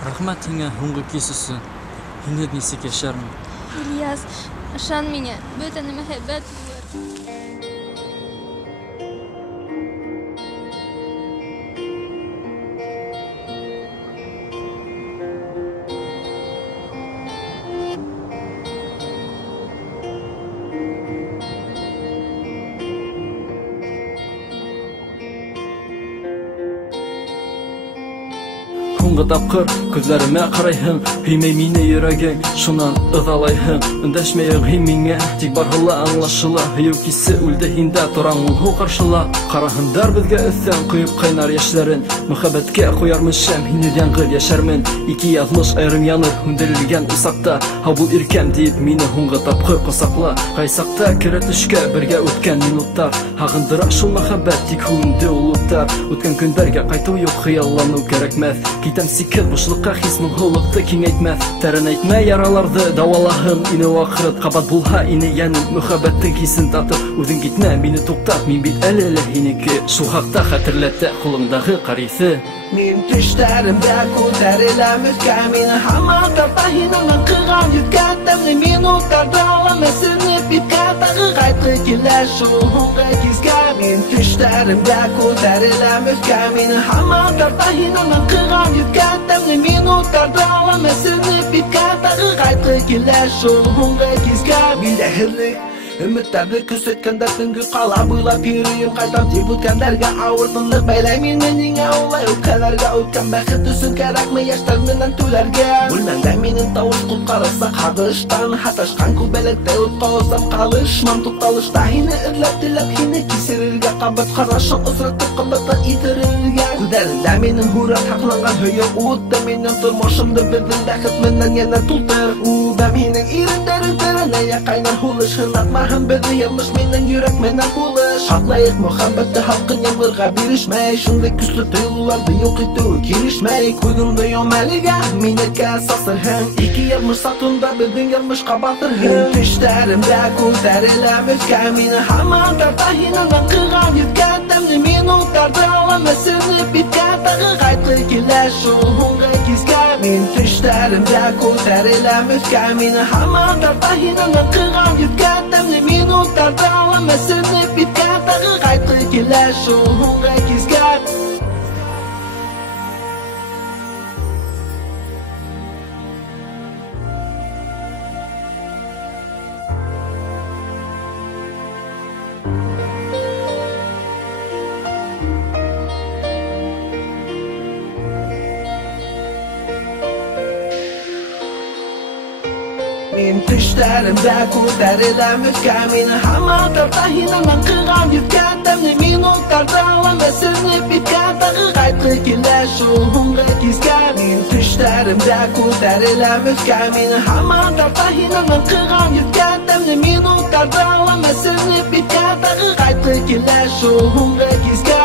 Рахмат һиңә һуңғы кис өсөн. Һинһеҙ нисек йәшәрмен? Ильяс, ышан миңә, бөтәне мөхәббәт булыр. Һуңғы тапҡыр күҙләремә ҡарайһың, һөймәй мине йөрәгең, шунан ыҙалайһың. Өндәшмәйһең һин миңә, тик барһыла аңлашыла. Һөйөү кисе үлде һиндә, тораң ул һыу ҡаршыла. Ҡараһындар беҙгә өҫтән, ҡойоп ҡайнар йәштәрен. Мөхәббәткә ҡуярмын шәм, һинһеҙ яңғыҙ йәшәрмен. Ике яҙмыш айырым яныр, һүндерелгән усаҡта. Һау бул иркәм диеп мине һуңғы тапҡыр ҡосаҡла. Ҡай саҡта керә төшкә бергә үткән минуттар. Һағындыра шул мөхәббәт, тик һүнде ул уттар. Үткән көндәргә ҡайтыу юҡ, хыялланыу кәрәкмәҫ. Китәм сикһеҙ бушлыҡҡа, хис моңһоулыҡты киңәйтмәҫ. Тәрәнәйтмә яраларҙы, дауалаһын ине ваҡыт. Ҡабат булһа ине йәнем, мөхәббәттең хисен татып. Үҙең китмә, мине туҡтат, мин бит әле лә һинеке. Шул хаҡта хәтерләтә ҡулыңдағы ҡариҫы. Min төштәремдә күтәреләм өҫкә, мине һаман тарта һинең ҡыған йөҙгә. Тәмле минуттарҙа алам әсенеп биткә, тағы ҡайтҡы килә шул һуңғы кискә. Min төштәремдә күтәреләм өҫкә, мине һаман тарта һинең ҡыған йөҙгә. Тәмле минуттарҙа алам әсенеп биткә, тағы ҡайтҡы килә шул һуңғы кискә. Билдәһеҙлек өмөттәрҙе көсөткәндә төнгө ҡала буйлап йөрөйөм, ҡайтам тип үткәндәргә ауыр тынлыҡ бәйләй мине. Ниңә улай үпкәләргә? Үткән бәхет өсөн кәрәкме йәштәр менән түләргә? Бүлмәңдә минең тауыш ҡотҡарасаҡ һағыштан, һаташҡан күбәләктә утҡа осап ҡалышмам. Туҡталышта һине эҙләп, теләп һине кисерергә, ҡабат ҡарашын осратып ҡымбаттан итерергә. Күҙҙәрендә минең һүрәт һаҡланған һөйөү утты, минең тормошомдо беҙҙең бәхет менән йәнә тултыр. Үбәм һинең ирендәрең тәрәнәйә ҡайнар һулыш, һынатма беҙҙе яҙмыш минең йөрәк менән булыш. Һаҡлайыҡ мөхәббәтте һалҡын ямғырға бирешмәй, шундай көслө тойғоларҙы юҡ итеү килешмәй. Күҙеңде йом әлегә, минекә сасырһың, ике яҙмыш сатында беҙҙең яҙмышҡа батырһың. Мин төштәремдә күтәреләм өҫкә, мине һаман тарта һинең ҡыған йөҙгә. Тәмле минуттарҙы алам әсенеп биткә, тағы ҡайтҡы килә шул һуңғы кискә. Мин төштәремдә күтәреләм өҫкә, мине һаман тарта һинең ҡыған йөҙгә. Тәмле минуттарҙа алам әсенеп биткә, тағы ҡайтҡы килә шул һуңғы кискә. Min төштәремдә күтәреләм өҫкә, мине һаман тарта һинең ҡыған йөҙгә. Тәмле минуттарҙа алам әсенеп биткә, тағы ҡайтҡы килә шул һуңғы кискә. Мин төштәремдә күтәреләм өҫкә, мине һаман тарта һинең ҡыған йөҙгә. Тәмле минуттарҙа алам әсенеп биткә, тағы ҡайтҡы килә шул һуңғы кискә.